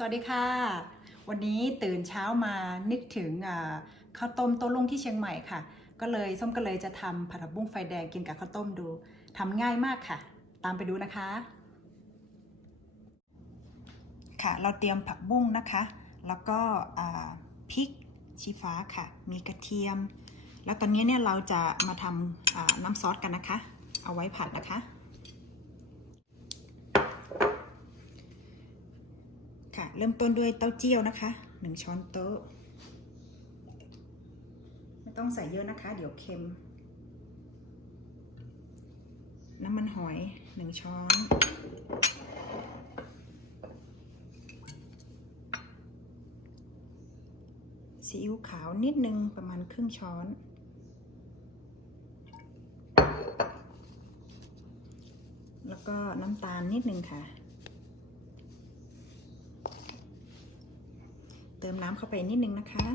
สวัสดีค่ะ วันนี้ตื่นเช้ามานึกถึงข้าวต้มโต้รุ่งที่เชียงใหม่ค่ะ ก็เลยส้มก็เลยจะทำผัดผักบุ้งไฟแดงกินกับข้าวต้มดูทำง่ายมากค่ะ ตามไปดูนะคะ ค่ะ เราเตรียมผักบุ้งนะคะ แล้วก็พริกชี้ฟ้าค่ะ มีกระเทียม แล้วตอนนี้เนี่ยเราจะมาทำน้ำซอสกันนะคะ เอาไว้ผัดนะคะ ค่ะ เริ่มต้นด้วยเต้าเจี้ยวนะคะ1ช้อนโต๊ะ ไม่ต้องใส่เยอะนะคะ เดี๋ยวเค็ม น้ำมันหอย1ช้อนซีอิ๊วขาวนิดนึงประมาณครึ่งช้อน แล้วก็น้ำตาลนิดนึงค่ะ เติมน้ำเข้าไปนิดนึงนะคะ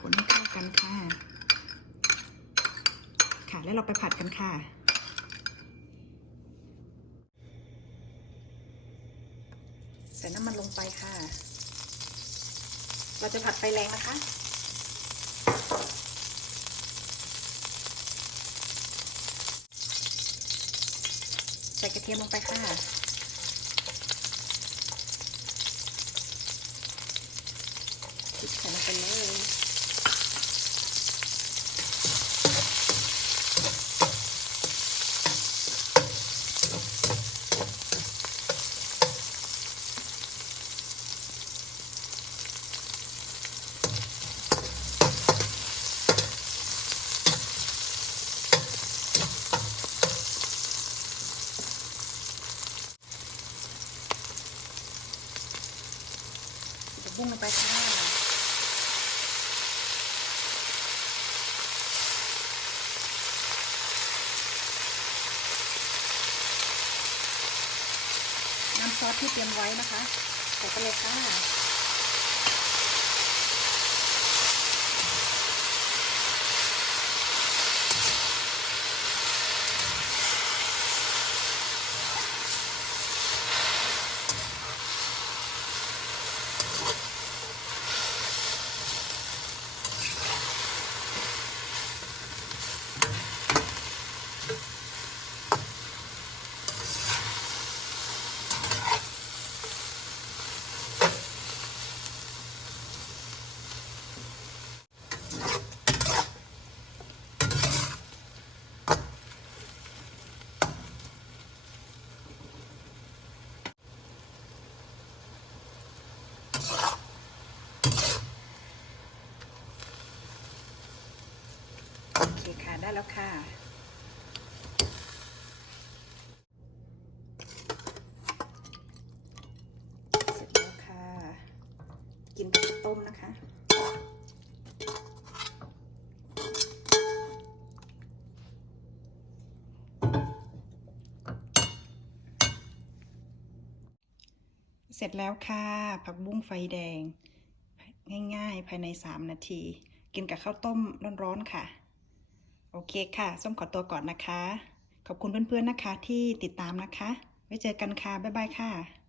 คนให้เข้ากันค่ะ ค่ะ แล้วเราไปผัดกันค่ะใส่น้ำมันลงไปค่ะ เราจะผัดไฟแรงนะคะ ส่กระเทียมลงไปค่ะ พริกใส่ลงไปเลย จะ บุ้งลงไปค่ะน้ำซอสที่เตรียมไว้นะคะใส่ไปเลยค่ะ เคค่ะได้แล้วค่ะ เสร็จแล้วค่ะ กินกับข้าวต้มนะคะเสร็จแล้วค่ะ ผักบุ้งไฟแดง ง่ายๆ ภายใน 3 นาที กินกับข้าวต้มร้อนๆค่ะ โอเคค่ะ ส้มขอตัวก่อนนะคะ ขอบคุณเพื่อนๆนะคะที่ติดตามนะคะ ไว้เจอกันค่ะ บ๊ายบายค่ะ